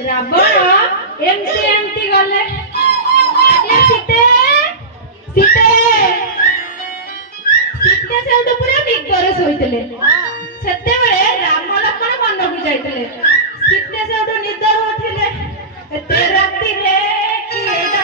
रावण एमती एमती गले सीते सीते सीते सेउटु पूरा निदरे सोइतले सेते बेले राम लक्ष्मण मन को जाइतले सीते सेउटु निदर उठिले एते राती रे कि एटा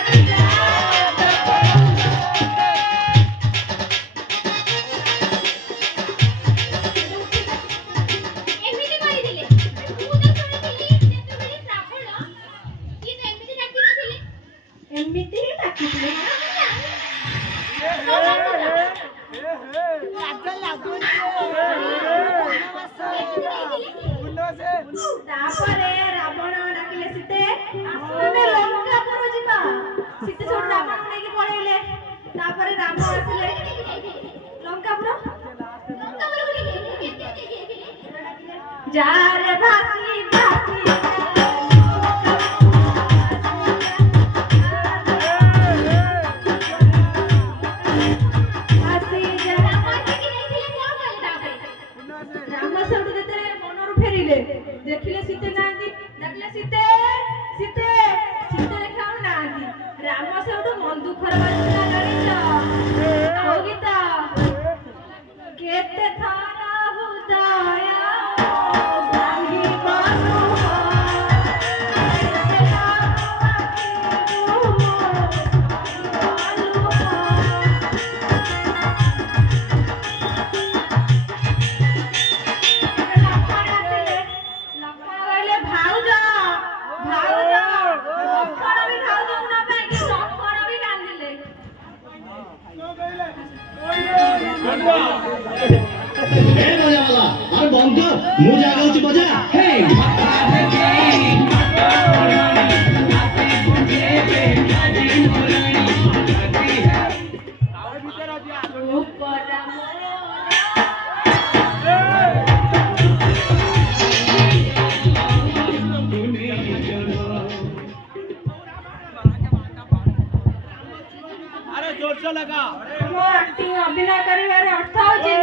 जार भासी भासी देखिले सीते नांदी डाकले सीते सीते सीते देखा नांदी राम सेउटु मन दुखर बाजला गाड़ी हो गीता केते थाना हुदाया अभिनय कर अर्थ हो